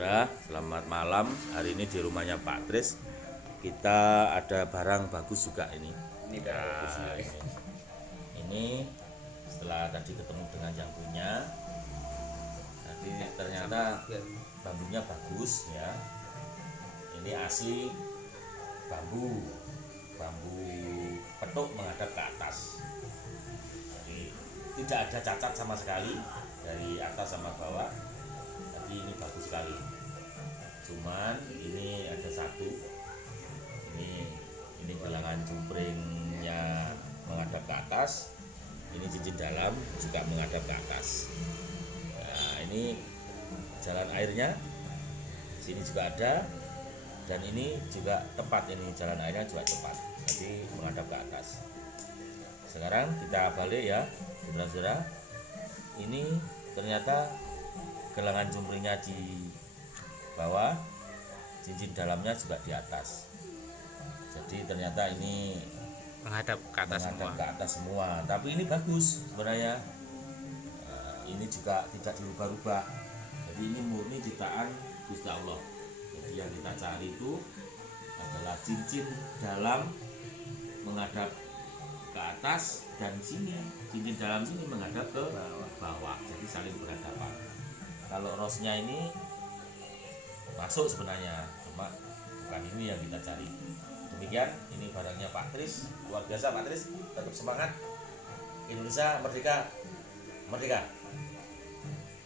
saudara, selamat malam. Hari ini di rumahnya Pak Tris kita ada barang bagus juga ini. Ini barang bagus ya. Ini setelah tadi ketemu dengan yang punya, tadi ternyata bambunya bagus ya. Ini asli bambu petuk menghadap ke atas. Jadi tidak ada cacat sama sekali dari atas sama bawah. Ini bagus sekali, cuman ini ada satu, ini gelangan cungkringnya menghadap ke atas, ini cincin dalam juga menghadap ke atas. Nah, ini jalan airnya sini juga ada, dan ini juga tepat, ini jalan airnya juga tepat, jadi menghadap ke atas. Sekarang kita balik ya, saudara-saudara. Ini ternyata gelangan cungkringnya di bawah, cincin dalamnya juga di atas. Jadi ternyata ini Menghadap ke atas semua. Tapi ini bagus sebenarnya. Ini juga tidak dirubah-rubah. Jadi ini murni ciptaan Gusti Allah. Jadi yang kita cari itu adalah cincin dalam menghadap ke atas, dan sini cincin dalam sini menghadap ke bawah. Jadi saling berhadapan. Kalau rosnya ini masuk sebenarnya, cuma bukan ini yang kita cari. Demikian, ini barangnya Pak Tris, luar biasa Pak Tris, tetap semangat. Indonesia merdeka, merdeka.